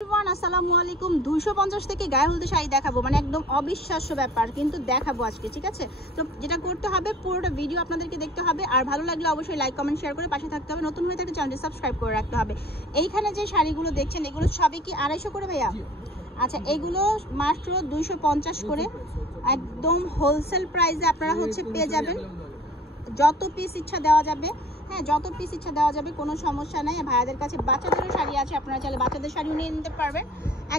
আসসালামু আলাইকুম 250 থেকে গায়ে হলুদ শাড়ি দেখাবো, মানে একদম অবিশ্বাস্য ব্যাপার, কিন্তু দেখাবো আজকে। ঠিক আছে, তো যেটা করতে হবে পুরোটা ভিডিও আপনাদেরকে দেখতে হবে, আর ভালো লাগলে অবশ্যই লাইক কমেন্ট শেয়ার করে পাশে থাকতে হবে। নতুন হয়ে থাকলে চ্যানেলটি সাবস্ক্রাইব করে রাখতে হবে। এইখানে যে শাড়িগুলো দেখছেন এগুলো সবই কি 250 করে ভাইয়া? আচ্ছা, এগুলো মাত্র 250 করে, একদম হোলসেল প্রাইসে আপনারা পেয়ে যাবেন। যত পিস ইচ্ছা দেওয়া যাবে, হ্যাঁ যত পিস ইচ্ছা দেওয়া যাবে, কোনো সমস্যা নেই। ভাইয়াদের কাছে বাচ্চাদেরও শাড়ি আছে, আপনারা চাইলে বাচ্চাদের শাড়িও নিয়ে নিতে পারবেন,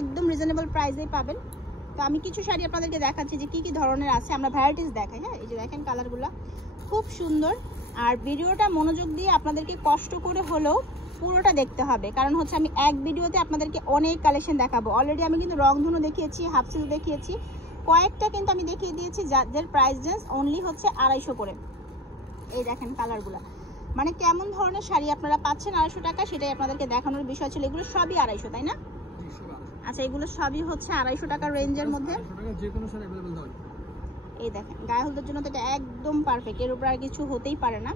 একদম রিজনেবল প্রাইসেই পাবেন। তো আমি কিছু শাড়ি আপনাদেরকে দেখাচ্ছি যে কি ধরনের আছে, আমরা ভ্যারাইটিস দেখাই। হ্যাঁ, এই যে দেখেন কালারগুলো খুব সুন্দর। আর ভিডিওটা মনোযোগ দিয়ে আপনাদেরকে কষ্ট করে হলেও পুরোটা দেখতে হবে, কারণ আমি এক ভিডিওতে আপনাদেরকে অনেক কালেকশন দেখাবো। অলরেডি আমি কিন্তু রংধনু দেখিয়েছি, হাফ সিল্ক দেখিয়েছি, কয়েকটা কিন্তু আমি দেখিয়ে দিয়েছি যাদের প্রাইস রেঞ্জ অনলি 250 করে। এই দেখেন কালারগুলো, মানে কেমন ধরনের শাড়ি আপনারা পাচ্ছেন 250 টাকা, সেটাই আপনাদেরকে দেখানোর বিষয় ছিল। এগুলো সবই 250, তাই না? আচ্ছা, এগুলো সবই 250 টাকার রেঞ্জের মধ্যে। এই দেখেন গায়ে হলুদের জন্য তো এটা একদম পারফেক্ট, এর উপর আর কিছু হতেই পারে না।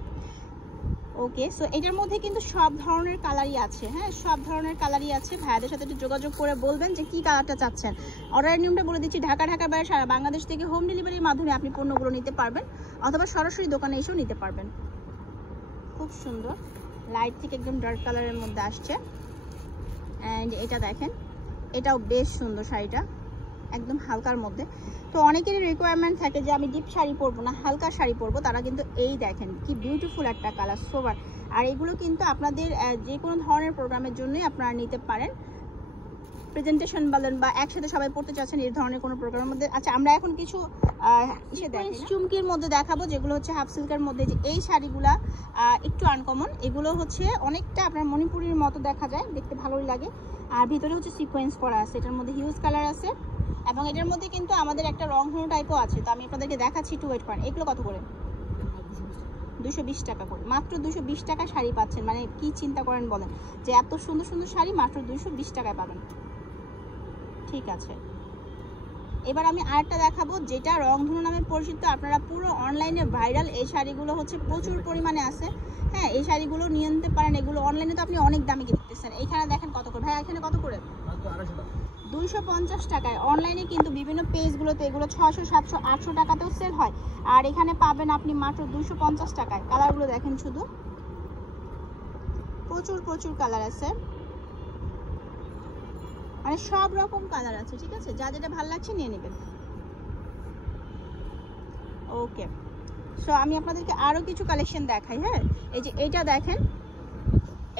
ওকে, সো এটার মধ্যে কিন্তু সব ধরনের কালারই আছে। হ্যাঁ, সব ধরনের কালারই আছে। ভাইয়াদের সাথে একটু যোগাযোগ করে বলবেন যে কি কালারটা চাচ্ছেন। অর্ডারের নিয়মটা বলে দিচ্ছি, ঢাকার বাইরে সারা বাংলাদেশ থেকে হোম ডেলিভারির মাধ্যমে আপনি পণ্যগুলো নিতে পারবেন, অথবা সরাসরি দোকানে এসেও নিতে পারবেন। খুব সুন্দর, লাইট থেকে একদম ডার্ক কালারের মধ্যে আসছে। অ্যান্ড এটা দেখেন, এটাও বেশ সুন্দর শাড়িটা, একদম হালকার মধ্যে। তো অনেকেরই রিকোয়ারমেন্ট থাকে যে আমি ডিপ শাড়ি পরবো না, হালকা শাড়ি পরবো, তারা কিন্তু এই দেখেন কি বিউটিফুল একটা কালার, সোবার। আর এগুলো কিন্তু আপনাদের যে কোনো ধরনের প্রোগ্রামের জন্যই আপনারা নিতে পারেন, প্রেজেন্টেশন বলেন বা একসাথে সবাই পড়তে চাচ্ছেন এই ধরনের কোনো প্রোগ্রামের মধ্যে। আচ্ছা, আমরা এখন কিছু চুমকির মধ্যে দেখাবো, যেগুলো হাফ সিল্কের মধ্যে। যে এই শাড়িগুলা একটু আনকমন, এগুলো অনেকটা আপনার মণিপুরির মতো দেখা যায়, দেখতে ভালোই লাগে। আর ভিতরে সিকোয়েন্স করা আছে, এটার মধ্যে হিউজ কালার আছে, এবং এটার মধ্যে কিন্তু আমাদের একটা রংধনু টাইপও আছে। তো আমি আপনাদেরকে দেখাচ্ছি, একটু ওয়েট করেন। এগুলো কত করে? 220 টাকা করে, মাত্র 220 টাকা শাড়ি পাচ্ছেন। মানে কি চিন্তা করেন বলেন, যে এত সুন্দর সুন্দর শাড়ি মাত্র 220 টাকায় পাবেন। ঠিক আছে, এবার আমি আরেকটা দেখাবো, যেটা রংধনু নামে পরিচিত, আপনারা পুরো অনলাইনে ভাইরাল। এই শাড়িগুলো প্রচুর পরিমাণে আছে। হ্যাঁ, এই শাড়িগুলো নিয়ে নিতে পারেন। এগুলো অনলাইনে তো আপনি অনেক দামে কিনতেছেন। এইখানে দেখেন কত করে ভাই, এখানে কত করে? 250 টাকায়। অনলাইনে কিন্তু বিভিন্ন পেজগুলোতে এগুলো 600, 700, 800 টাকাতেও সেল হয়, আর এখানে পাবেন আপনি মাত্র 250 টাকায়। কালারগুলো দেখেন, শুধু প্রচুর কালার আছে, মানে সব রকম কালার আছে। ঠিক আছে, যা যেটা ভালো লাগছে নিয়ে নেবেন। ওকে, সো আমি আপনাদেরকে আরো কিছু কালেকশন দেখাই। হ্যাঁ, এই যে এটা দেখেন,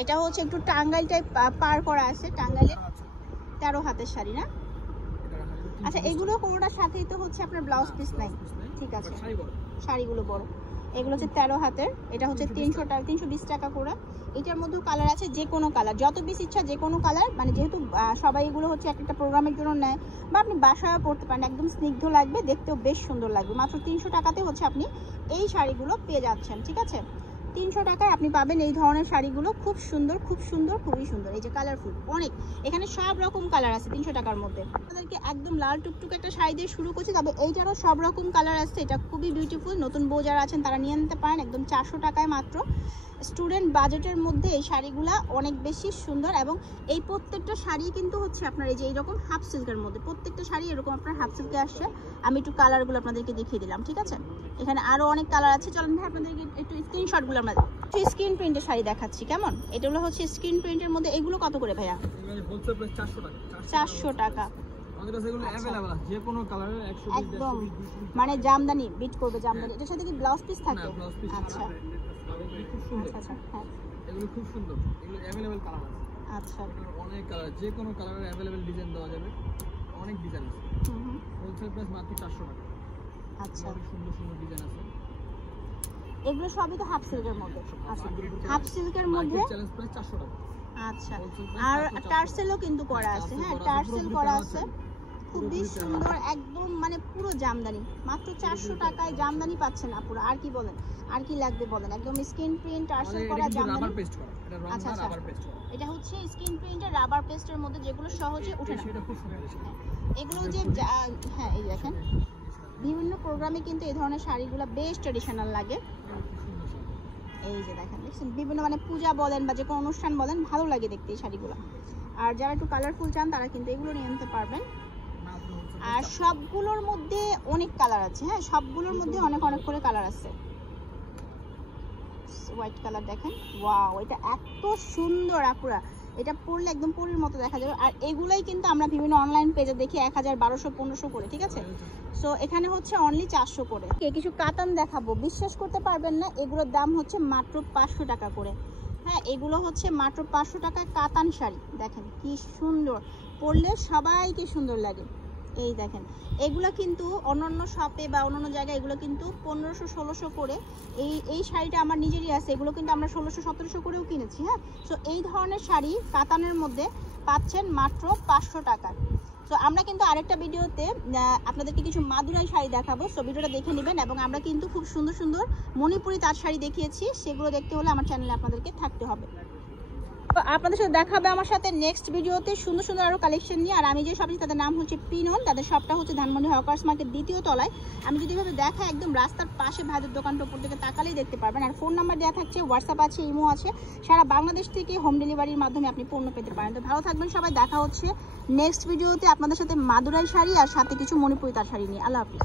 এটা একটু টাঙ্গাইল টাইপ পার করা আছে, টাঙ্গাইলের 13 হাতের শাড়ি না? আচ্ছা, এগুলো কোনোটার সাথেই তো আপনার ব্লাউজ পিস নাই। ঠিক আছে, শাড়িগুলো বড়। এগুলো 13 হাতের, এটা 300 টাকা, 320 টাকা করে। এটার মধ্যেও কালার আছে, যে কোনো কালার, যত পিস ইচ্ছা যে কোনো কালার। মানে যেহেতু সবাই এগুলো একটা প্রোগ্রামের জন্য নেয়, বা আপনি বাসায়ও পরতে পারেন, একদম স্নিগ্ধ লাগবে, দেখতেও বেশ সুন্দর লাগবে। মাত্র 300 টাকাতে আপনি এই শাড়িগুলো পেয়ে যাচ্ছেন। ঠিক আছে, 300 টাকায় আপনি পাবেন এই ধরনের শাড়িগুলো। খুব সুন্দর, খুবই সুন্দর। এই যে কালারফুল অনেক, এখানে সব রকম কালার আছে 300 টাকার মধ্যে। আপনাদেরকে একদম লাল টুকটুক একটা শাড়ি দিয়ে শুরু করছি, তবে এইটারও সব রকম কালার আছে। এটা খুবই বিউটিফুল, নতুন বউ যারা আছেন তারা নিয়ে নিতে পারেন, একদম 400 টাকায় মাত্র। স্টুডেন্ট বাজেটের মধ্যে এই শাড়িগুলো অনেক বেশি সুন্দর, এবং এই প্রত্যেকটা শাড়ি কিন্তু আপনার এই যে এইরকম হাফ সিল্কের মধ্যে, প্রত্যেকটা শাড়ি এরকম আপনার হাফ সিল্কে আসছে। আমি একটু কালারগুলো আপনাদেরকে দেখিয়ে দিলাম। ঠিক আছে, এখানে আরো অনেক কালার আছে। চলেন ভাই আপনাদেরকে একটু স্ক্রিনশটগুলো আমরা স্ক্রিন প্রিন্টের শাড়ি দেখাচ্ছি। কেমন, এটা স্ক্রিন প্রিন্টের মধ্যে। এগুলো কত করে ভাইয়া? 400 টাকা। একদম মানে জামদানি বিট করবে, জামদানি। এটার সাথে কি ব্লাউজ পিস থাকে? আচ্ছা, হ্যাঁ, এগুলো খুব সুন্দর, এগুলো अवेलेबल কালার আছে। আচ্ছা, অনেক কালার, যে কোনো কালারের अवेलेबल ডিজাইন দেওয়া যাবে, অনেক ডিজাইন আছে। হোলসেল প্রাইস মাত্র 400 টাকা। আচ্ছা, সুন্দর ডিজাইন আছে। এগুলো সবই তো হাফ সিল্কের মধ্যে। আচ্ছা, হাফ সিল্কের মধ্যে চ্যালেঞ্জ প্রাইস 400 টাকা। আচ্ছা, আর টার্সেলও কিন্তু করা আছে। হ্যাঁ, টার্সেল করা আছে, খুবই সুন্দর, একদম মানে পুরো জামদানি। মাত্র 400 টাকায় জামদানি পাচ্ছেন আপুরা। আর কি বলেন, আর কি লাগবে বলেন? একদম স্কিন প্রিন্ট টার্সেল করা জামদানি। আচ্ছা, এটা স্কিন প্রিন্টের রাবার পেস্টের মধ্যে, যেগুলো সহজে ওঠে না। এগুলো হ্যাঁ, এই দেখেন বিভিন্ন প্রোগ্রামে কিন্তু এই ধরনের শাড়িগুলো বেশ ট্রেডিশনাল লাগে। এই যে দেখেন, বিভিন্ন মানে পূজা বলেন বা যে কোনো অনুষ্ঠান বলেন, ভালো লাগে দেখতে এই শাড়িগুলো। আর যারা একটু কালারফুল চান তারা কিন্তু এগুলো নিয়ে নিতে পারবেন। আর সবগুলোর মধ্যে অনেক কালার আছে, হ্যাঁ সবগুলোর মধ্যে অনেক অনেক করে কালার আছে। হোয়াইট কালার দেখেন, ওয়াও এটা এত সুন্দর আপুরা, এটা পরলে একদম পরীর মতো দেখা যাবে। আর এগুলাই কিন্তু আমরা বিভিন্ন অনলাইন পেজে দেখি 1000, 1200, 1500 করে, ঠিক আছে। সো এখানে হচ্ছে অনলি 400 করে। কিছু কাতান দেখাবো, বিশ্বাস করতে পারবেন না, এগুলোর দাম হচ্ছে মাত্র 500 টাকা করে। হ্যাঁ এগুলো হচ্ছে মাত্র 500 টাকা কাতান শাড়ি। দেখেন কি সুন্দর, পরলে সবাইকে সুন্দর লাগে। এই দেখেন এগুলো কিন্তু অন্যান্য শপে বা অন্যান্য জায়গায় এগুলো কিন্তু 1500, 1600 করে। এই শাড়িটা আমার নিজেরই আছে, এগুলো কিন্তু আমরা 1600, 1700 করেও কিনেছি। হ্যাঁ সো এই ধরনের শাড়ি কাতানের মধ্যে পাচ্ছেন মাত্র 500 টাকায়। সো আমরা কিন্তু আরেকটা ভিডিওতে আপনাদেরকে কিছু মাদুরাই শাড়ি দেখাবো, সো ভিডিওটা দেখে নেবেন। এবং আমরা কিন্তু খুব সুন্দর সুন্দর মণিপুরি তাঁত শাড়ি দেখিয়েছি, সেগুলো দেখতে হলে আমার চ্যানেলে আপনাদেরকে থাকতে হবে। আপনাদের সাথে দেখা হবে আমার সাথে নেক্সট ভিডিওতে সুন্দর সুন্দর আরো কালেকশন নিয়ে। আর আমি যে শপটি, তাদের নাম হচ্ছে পিনন, তাদের শপটা হচ্ছে ধানমন্ডি হকার্স মার্কেট 2য় তলায়। আমি যদি এভাবে দেখা একদম রাস্তার পাশে ভাইদের দোকানটা উপর থেকে তাকালেই দেখতে পারবেন। আর ফোন নাম্বার দেওয়া থাকছে, হোয়াটসঅ্যাপ আছে, ইমো আছে, সারা বাংলাদেশ থেকে হোম ডেলিভারির মাধ্যমে আপনি পণ্য পেতে পারেন। তো ভালো থাকবেন সবাই, দেখা হচ্ছে নেক্সট ভিডিওতে আপনাদের সাথে মাদুরাই শাড়ি আর সাথে কিছু মণিপুরি তাঁত শাড়ি নিয়ে। আল্লাহ হাফিজ।